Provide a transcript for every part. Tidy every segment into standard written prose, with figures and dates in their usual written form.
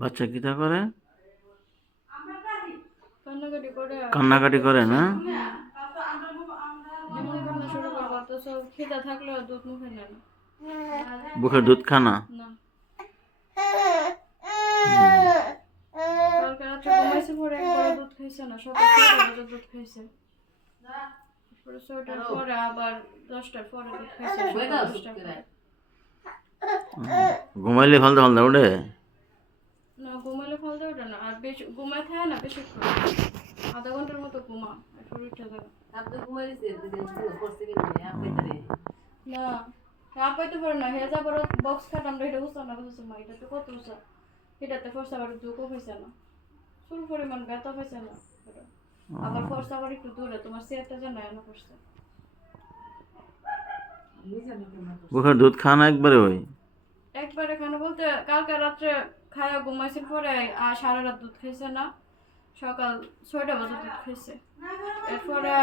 বাচ্চা কিতা করে? কান্নাকাটি করে আর কান্নাকাটি করে না? এমন কান্না শুরু করবো অথচ খিদা থাকলেও দুধ মুখে নেয় না। বুকের দুধ খানা? না, হুম। কালকে রাত্রে ঘুমাইছে পরে একবারও দুধ খাইছে না, সকাল 6টা বাজে দুধ খাইছে, তারপরে 6টার পরে আবার 10টার পরে দুধ খাইছে, সকাল 10টার পরে। ঘুমাইলে ফালতে ফালতে উঠে? না, ঘুমাইলে ফালতে ওঠে না, আর বেশি ঘুমায় থাকে না বেশিক্ষণ, আধা ঘন্টার মতো ঘুমা একটু উঠে যাবে। না, আপাইতে পারে না, হে যাবার বক্স খাট আমরা এটা উঁচা না বুঝেছো মা, এটা তো কত উঁচা, এটাতে ফর্সা আবার দুঃখও হয়েছে না, শুরু পরিমাণ ব্যথা হয়েছে না, আবার ফর্সা আবার একটু দূরে, তোমার চেয়ারটা যেন এনে করছে। বুকের দুধ খানা একবারে ওই? একবারে কেন বলতে কালকে রাত্রে খায়া ঘুমাইছিল পরে আর সারা রাত দুধ খাইছে না, সকাল 6টা বাজে দুধ খাইছে, এরপরে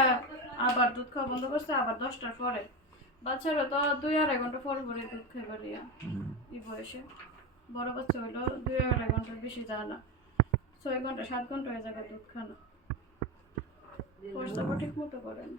আবার দুধ খাওয়া বন্ধ করছে আবার 10টার পরে। বাচ্চারা তো 2-2.5 ঘন্টা পরে পরে দুধ খাইবে রিয়া, এই বয়সে বড় বাচ্চা হইলো 2-2.5 ঘন্টার বেশি যায় না, 6 ঘন্টা 7 ঘন্টা হয়ে যাবে দুধ খানা, ফর্সা ঠিক মতো করেন।